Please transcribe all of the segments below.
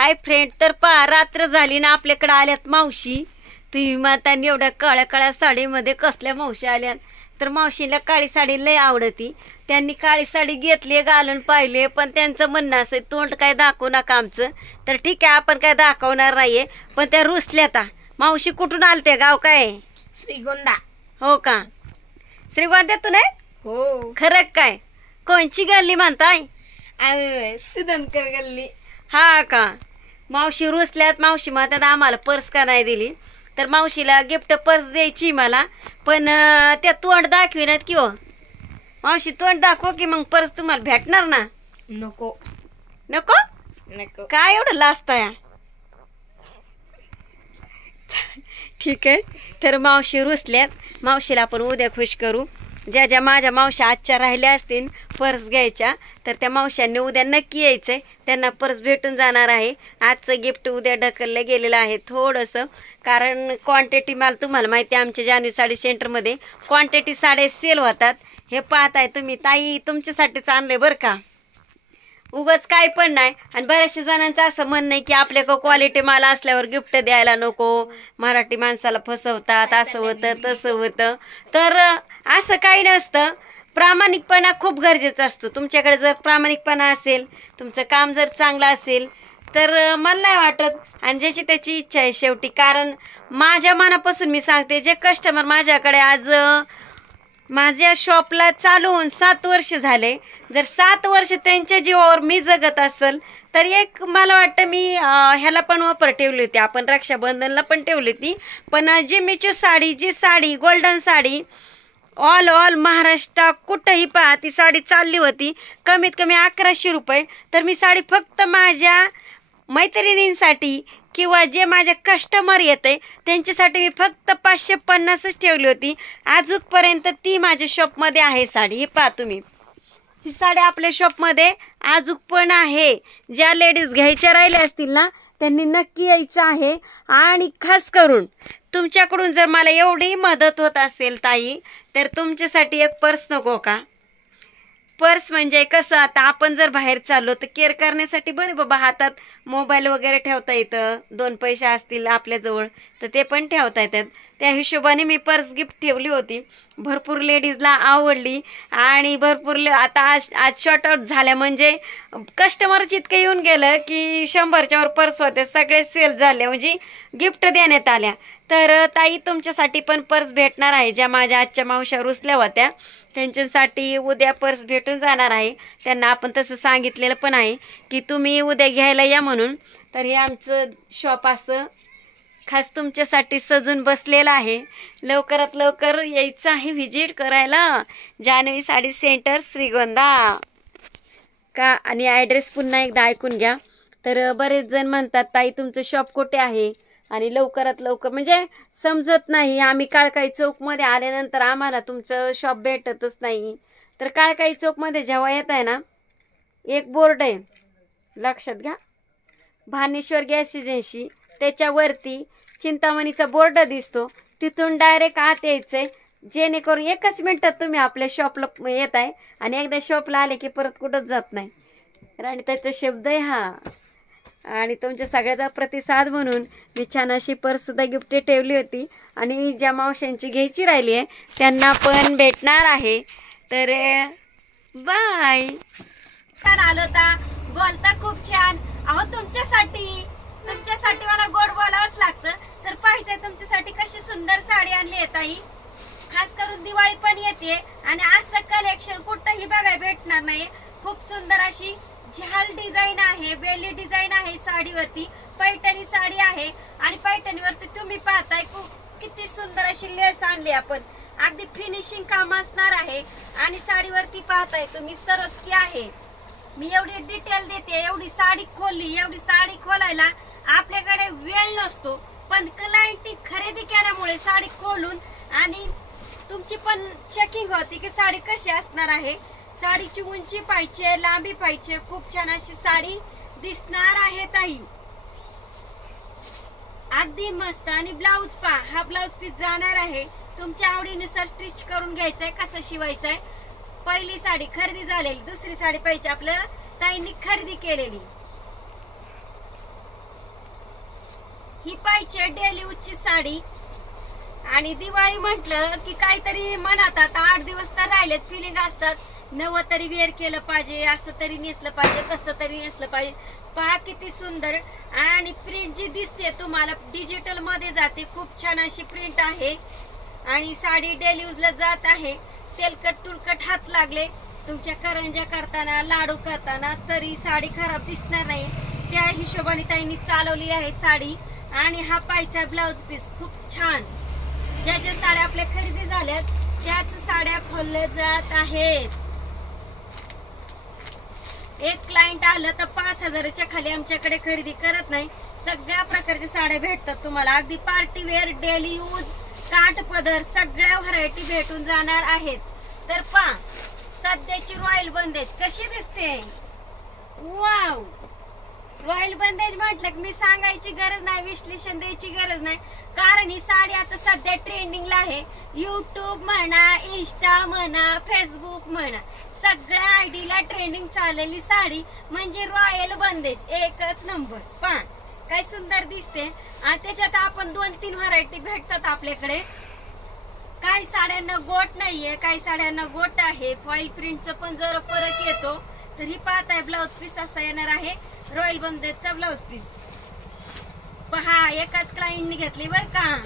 Hi friend, तर पहा रात्र झाली ना आपल्याकडे आल्यात मावशी. तुम्ही मातांनी एवढ्या काळ्या काळ्या साडीमध्ये कसल्या मावशी आल्यात. तर मावशीला काळी साडी लय आवडती. त्यांनी काळी साडी घेतली, घालून पाहिले, पण त्यांचं म्हणणं असं तोंड काय दाखवू नका आमचं. तर ठीक आहे, आपण काय दाखवणार नाहीये, पण त्या रुसल्याता. मावशी कुठून आलते, गाव काय? श्रीगोंदा. हो का, श्रीगोंद्यातून आहे? हो. खरं काय? कोणची गल्ली म्हणताय? सिद्धनकर गल्ली. हा का? मावशी रुसल्यात. मावशी म्हणतात आम्हाला पर्स का नाही दिली. तर मावशीला गिफ्ट पर्स द्यायची मला, पण त्या तोंड दाखविनात की हो. मावशी तोंड दाखव की मग पर्स तुम्हाला भेटणार ना. नको नको नको. काय एवढं लाजताय? ठीक आहे, तर मावशी रुसल्यात. मावशीला आपण उद्या खुश करू. ज्या ज्या माझ्या मावशी आजच्या राहिल्या असतील पर्स घ्यायच्या, तर त्या मावशांनी उद्या नक्की यायचंय. त्यांना पर्स भेटून जाणार आहे. आजचं गिफ्ट उद्या ढकललं गेलेलं आहे थोडंसं, कारण क्वांटिटी मला तुम्हाला माहिती आहे, आमच्या जान्हवी साडी सेंटरमध्ये क्वांटिटी साड्या सेल होतात. हे पाहताय तुम्ही. ताई तुमच्यासाठीच आणलंय बरं का, उगाच काय पण नाही. आणि बऱ्याचशा जणांचं असं म्हणणं आहे की आपल्याकडं क्वालिटी माल असल्यावर गिफ्ट द्यायला नको, मराठी माणसाला फसवतात, असं होतं तसं होतं. तर असं काही नसतं. प्रामाणिकपणा खूप गरजेचा असतो. तुमच्याकडे जर प्रामाणिकपणा असेल, तुमचं काम जर चांगलं असेल, तर मला नाही वाटत. आणि ज्याची त्याची इच्छा आहे शेवटी. कारण माझ्या मनापासून मी सांगते, जे कस्टमर माझ्याकडे आज माझ्या शॉपला चालू होऊन 7 वर्ष झाले, जर 7 वर्ष त्यांच्या जीवावर मी जगत असेल, तर एक मला वाटतं मी ह्याला पण ऑफर ठेवली होती, आपण रक्षाबंधनला पण ठेवली होती. पण जिमीची साडी, जी साडी गोल्डन साडी ऑल महाराष्ट्र कुठंही पहा, ती साडी चालली होती कमीत कमी 1100 रुपये. तर मी साडी फक्त माझ्या मैत्रिणींसाठी किंवा जे माझे कस्टमर येते त्यांच्यासाठी मी फक्त 550च ठेवली होती. आजूकपर्यंत ती माझ्या शॉपमध्ये आहे साडी. हे पहा तुम्ही, ही साडी आपल्या शॉपमध्ये आजूक पण आहे. ज्या लेडीज घ्यायच्या राहिल्या असतील ना, त्यांनी नक्की यायचं आहे. आणि खास करून तुमच्याकडून जर मला एवढी मदत होत असेल ताई, तर तुमच्यासाठी एक पर्स नको का? पर्स म्हणजे कसं, आता आपण जर बाहेर चाललो तर केअर करण्यासाठी बरे बाबा हातात मोबाईल वगैरे ठेवता येतं. 2 पैसे असतील आपल्याजवळ तर ते पण ठेवता येतात. त्या हिशोबाने मी पर्स गिफ्ट ठेवली होती. भरपूर लेडीजला आवडली. आणि भरपूर आता आज शॉर्ट आउट झाल्या म्हणजे कस्टमरच इतकं येऊन गेलं की 100च्या वर पर्स होते. सगळे सेल झाले, म्हणजे गिफ्ट देण्यात आल्या. तर ताई तुमच्यासाठी पण पर्स भेटणार आहे. ज्या माझ्या आजच्या मावश्या रुसल्या होत्या त्यांच्यासाठी उद्या पर्स भेटून जाणार आहे. त्यांना आपण तसं सांगितलेलं पण आहे की तुम्ही उद्या घ्यायला या म्हणून. तर हे आमचं शॉप असं खास तुमच्यासाठी सजून बसलेलं आहे. लवकरात लवकर यायचं आहे व्हिजिट करायला. जान्हवी साडी सेंटर श्रीगोंदा का. आणि ॲड्रेस पुन्हा एकदा ऐकून घ्या. तर बरेच जण म्हणतात ताई तुमचं शॉप कुठे आहे, आणि लवकरात लवकर म्हणजे समजत नाही. आम्ही काळकाई चौकमध्ये आल्यानंतर आम्हाला तुमचं शॉप भेटतच नाही. तर काळकाई चौकमध्ये जेव्हा येत आहे ना, एक बोर्ड आहे, लक्षात घ्या, भानेश्वर गॅस एजन्सी. त्याच्यावरती चिंतामणीचा बोर्ड दिसतो, तिथून डायरेक्ट आत यायचं आहे. जेणेकरून 1च मिनटात तुम्ही आपल्या शॉपला येत आहे. आणि एकदा शॉपला आले की परत कुठंच जात नाही. आणि त्याचा शब्द आहे हा. आणि तुमच्या सगळ्याचा प्रतिसाद म्हणून मी छान अशी पर्ससुद्धा गिफ्ट ठेवली होती. आणि ज्या मावशांची घ्यायची राहिली आहे त्यांना पण भेटणार आहे. तर बाय. छान आलं होता, बोलता खूप छान. अहो तुमच्यासाठी मला गोड बोलावंच लागतं. तर पाहिजे तुमच्यासाठी कशी सुंदर साडी आणली आहे ताई. खास करून दिवाळी पण येते आणि असं कलेक्शन कुठंही बघायला भेटणार नाही. खूप सुंदर अशी झाल डिझाईन आहे, बेली डिझाईन आहे साडीवरती. पैठणी साडी आहे आणि पैठणीवरती तुम्ही पाहताय किती सुंदर अशी लेस आणली आपण. अगदी फिनिशिंग काम असणार आहे. आणि साडीवरती पाहताय तुम्ही सरस्की आहे. मी एवढी डिटेल देते. एवढी साडी खोलायला आपल्याकडे वेळ नसतो, पण क्लायंटनी खरेदी केल्यामुळे साडी खोलून आणि तुमची पण चेकिंग होती की साडी कशी असणार आहे. साडीची उंची पाहिजे, लांबी पाहिजे. खूप छान अशी साडी दिसणार आहे ताई, अगदी मस्त. आणि ब्लाऊज पहा, हा ब्लाऊज पीस जाणार आहे. तुमच्या आवडीनुसार स्टिच करून घ्यायचंय, कसं शिवायचंय. पहिली साडी खरेदी झालेली, दुसरी साडी पाहिजे आपल्याला ताईंनी खरेदी केलेली. ही पाहिजे डेली यूजची साडी. आणि दिवाळी म्हटलं की काहीतरी मनात आता 8 दिवस तर राहिलेत, फिलिंग असतात नवं तरी वेअर केलं पाहिजे, असं तरी नेसलं पाहिजे, तसं तरी नेसलं पाहिजे. पहा किती सुंदर. आणि प्रिंट जी दिसते तुम्हाला डिजिटल मध्ये जाते, खूप छान अशी प्रिंट आहे. आणि साडी डेली यूजला जात आहे. तेलकट तुलकट हात लागले तुमच्या करंजा करताना, लाडू करताना, तरी साडी खराब दिसणार नाही. त्या हिशोबाने ताईंनी चालवली आहे साडी. आणि हा पायचा ब्लाउज पीस खूप छान. ज्या ज्या साड्या आपल्या खरेदी झाल्यात त्याच साड्या खोलल्या जात आहेत. एक क्लायंट आलं तर 5,000च्या खाली आमच्याकडे खरेदी करत नाही. सगळ्या प्रकारच्या साड्या भेटतात तुम्हाला, अगदी पार्टी वेअर, डेली यूज, काठ पदर, सगळ्या व्हरायटी भेटून जाणार आहेत. तर पहा सध्याची रॉयल बंदेज कशी दिसते. वाव, रॉयल बंदेज म्हटलं की मी सांगायची गरज नाही, विश्लेषण द्यायची गरज नाही, कारण ही साडी आता सध्या ट्रेंडिंगला आहे. युट्यूब म्हणा, इंस्टा म्हणा, फेसबुक म्हणा, सगळ्या आयडीला ट्रेंडिंग चाललेली साडी म्हणजे रॉयल बंदेज, एकच नंबर. पहा काय सुंदर दिसते. आणि त्याच्यात आपण 2-3 व्हरायटी भेटतात आपल्याकडे. काही साड्यांना गोट नाहीये, काही साड्यांना गोट आहे. फॉईल प्रिंटचं पण जरा फरक येतो. तर ही पाहताय ब्लाउज पीस असा येणार आहे, रॉयल बंदेजचा ब्लाउज पीस. पहा एकाच क्लायंटने घेतली बर का.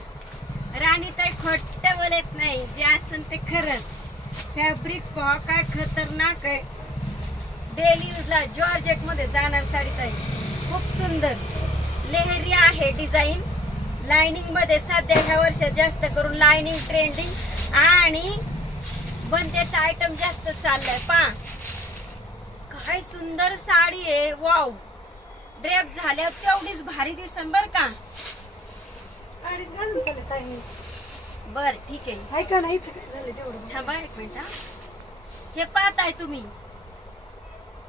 राणी ताई खोट बोलत नाही, जे असेल ते खरंच. फॅब्रिक पहा काय खतरनाक आहे. डेली यूजला जॉर्जेट मध्ये जाणार साडी ताई, खूप सुंदर. लेहरी आहे डिझाईन. लाइनिंग मध्ये सध्या ह्या वर्षात जास्त करून लाइनिंग ट्रेंडिंग आणि बंदेचा आयटम जास्त चाललाय. पहा काय सुंदर साडी आहे. वाव, ड्रेप झाल्यावर तेवढीच भारी दिसन बर का. साडीच घालून चालत आहे. बर ठीक आहे, ऐका ना इथं काय झालं तेवढं. थांबा एक मिनिट. हे पाहताय तुम्ही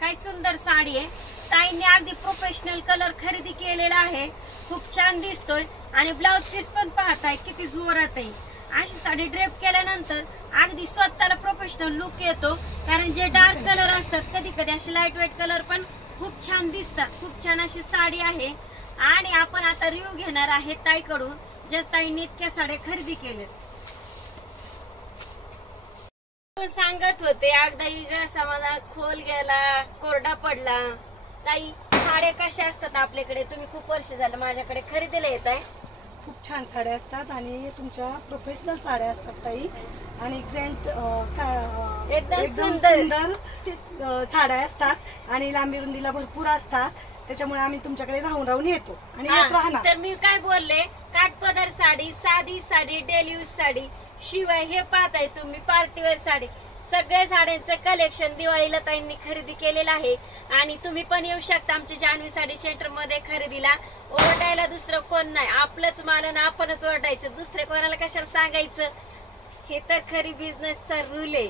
काय सुंदर साडी आहे. ताईंनी अगदी प्रोफेशनल कलर खरेदी केलेला आहे, खूप छान दिसतोय. आणि ब्लाउज पीस पण पाहताय किती जोरात आहे. अशी साडी ड्रेप केल्यानंतर अगदी स्वतःला प्रोफेशनल लुक येतो. कारण जे डार्क कलर असतात कधी कधी असे लाईट वेट कलर पण खूप छान दिसतात. खूप छान अशी साडी आहे. आणि आपण आता रिव्ह्यू घेणार आहे ताईकडून, ज्या ताईंनी इतक्या साड्या खरेदी केल्यात. सांगत होते अगदा समाजा खोल गेला, कोरडा पडला. ताई साड्या कशा असतात आपल्याकडे, तुम्ही खूप वर्ष झालं माझ्याकडे खरेदीला येत आहे. खूप छान साड्या असतात आणि तुमच्या प्रोफेशनल साड्या असतात ताई. आणि ग्रँड एकदम सुंदर साड्या असतात आणि लांबी रुंदीला भरपूर असतात. त्याच्यामुळे आम्ही तुमच्याकडे राहून राहून येतो आणि येत राहणार. तर मी काय बोलले, काठपदर साडी, साधी साडी, डेली यूज साडी, शिवाय हे पाहताय तुम्ही पार्टीवेअर साडी, सगळ्या साड्यांचं कलेक्शन दिवाळीला ताईंनी खरेदी केलेलं आहे. आणि तुम्ही पण येऊ शकता आमच्या जान्हवी साडी सेंटर मध्ये खरेदीला. ओरडायला दुसरं कोण नाही, आपलंच मालन आपणच ओरडायचं, दुसरे कोणाला कशाला सांगायचं. हे तर खरी बिझनेसचा रूल आहे.